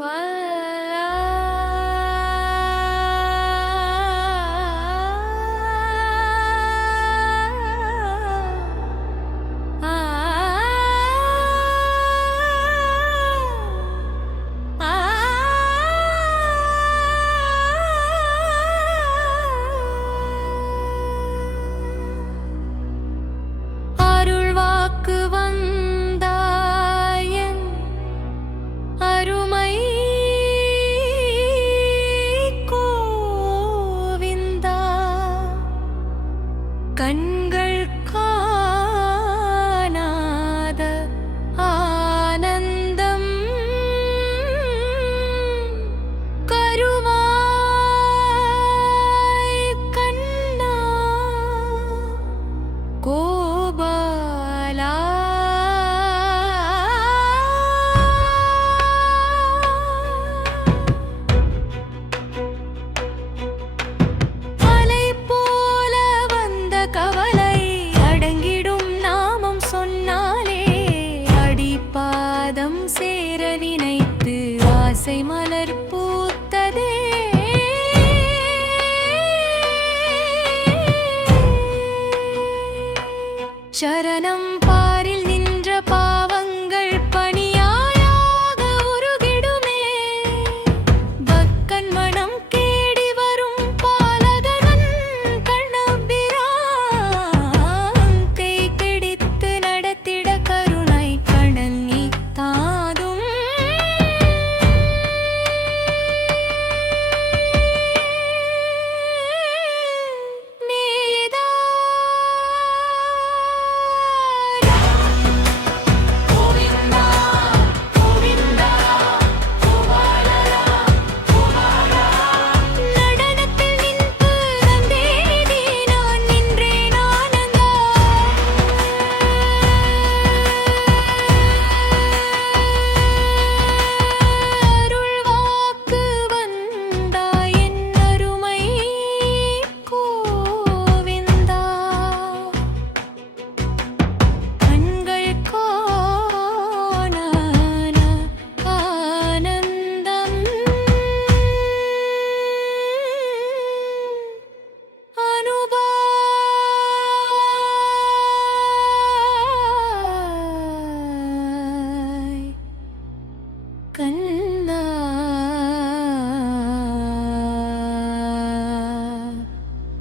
What? சரணம் பாரில்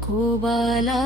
खूबाला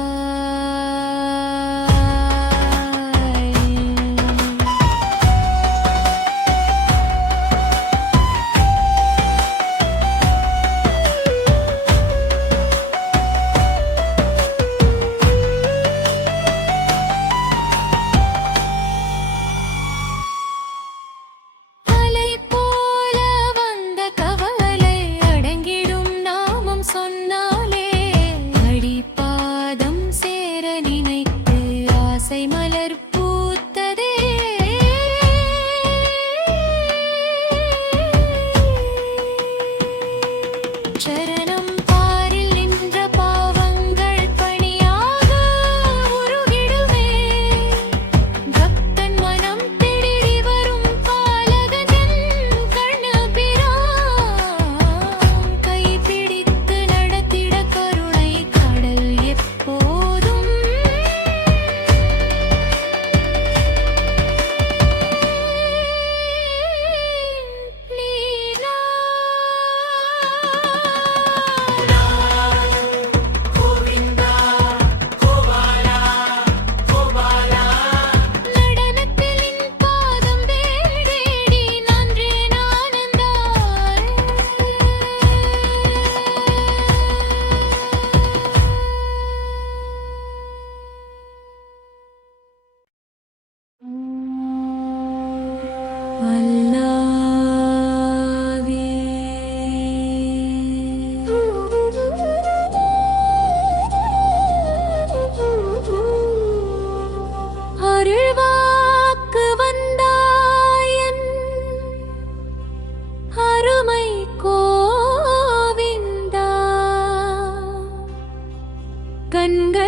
गङ्गेकाणादानं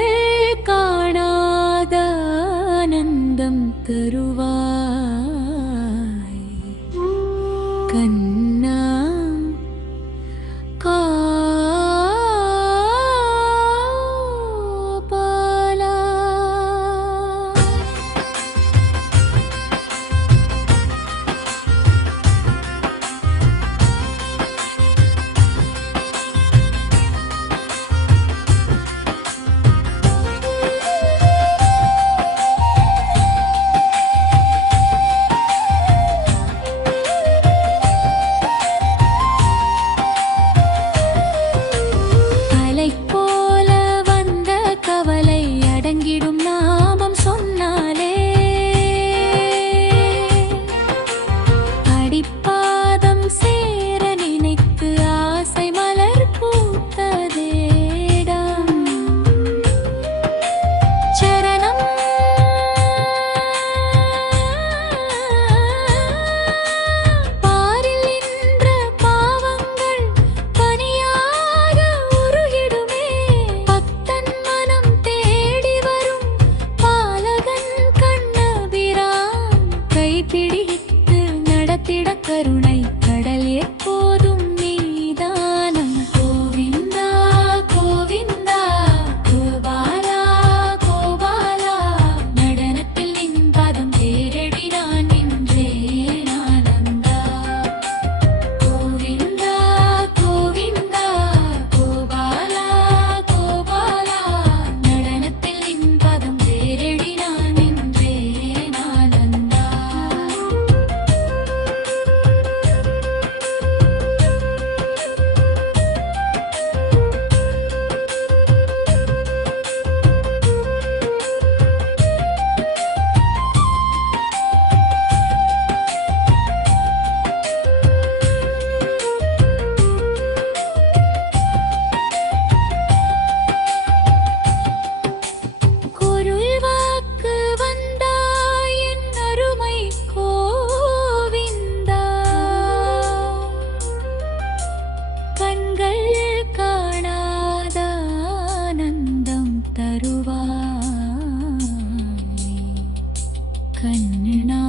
तरुवा കണ്ണനാ